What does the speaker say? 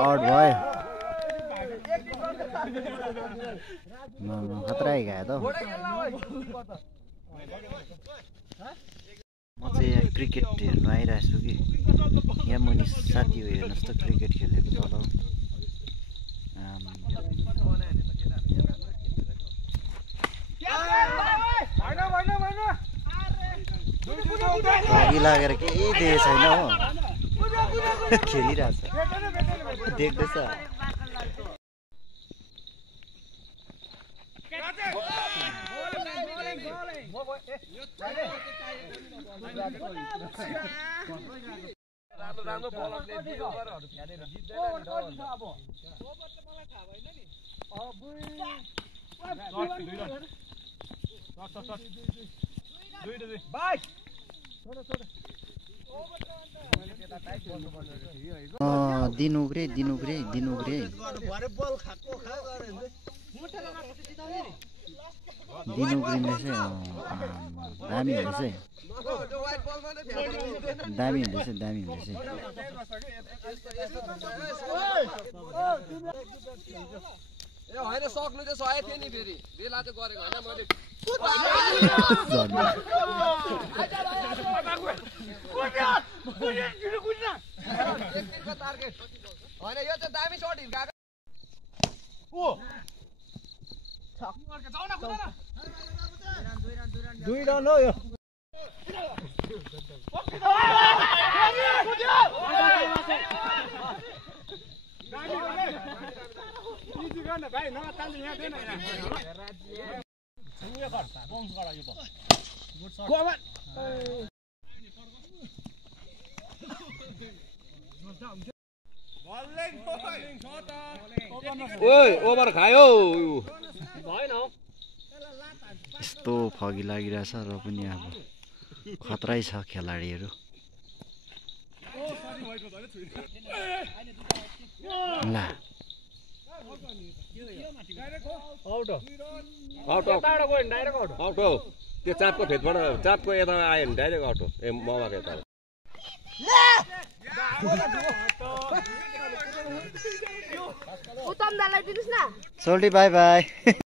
out भयो खतरा गयो त म चाहिँ यहाँ क्रिकेट हेर्नु आइरहेको छु कि यहाँ मुनि साथी हेर्नुहोस् त क्रिकेट खेलेको तल लागि लागेर केही देखेको छैन हो खेलिरहेछ देख्दैछ दिन उग्रे दिन उग्रिँदैछ दामी हुँदैछ ए हैन सक्नु चाहिँ सय थियो नि फेरि बेला चाहिँ गरेको हैन मैले टार्गेट हैन यो चाहिँ दामी शट हिर्काको ओ दुई रन हो यो भाइ नतान्नु यहाँ देन ओइ ओभर खायो भएन यस्तो फगी लागिरहेछ र पनि अब खतरै छ खेलाडीहरू ल आउट हो त्यो चापको फेदबाट चापको यता आयो भने डाइरेक्ट आउट हो ए ममाको यता उत्तम दालाई दिनुस् न सोल्टी बाई बाई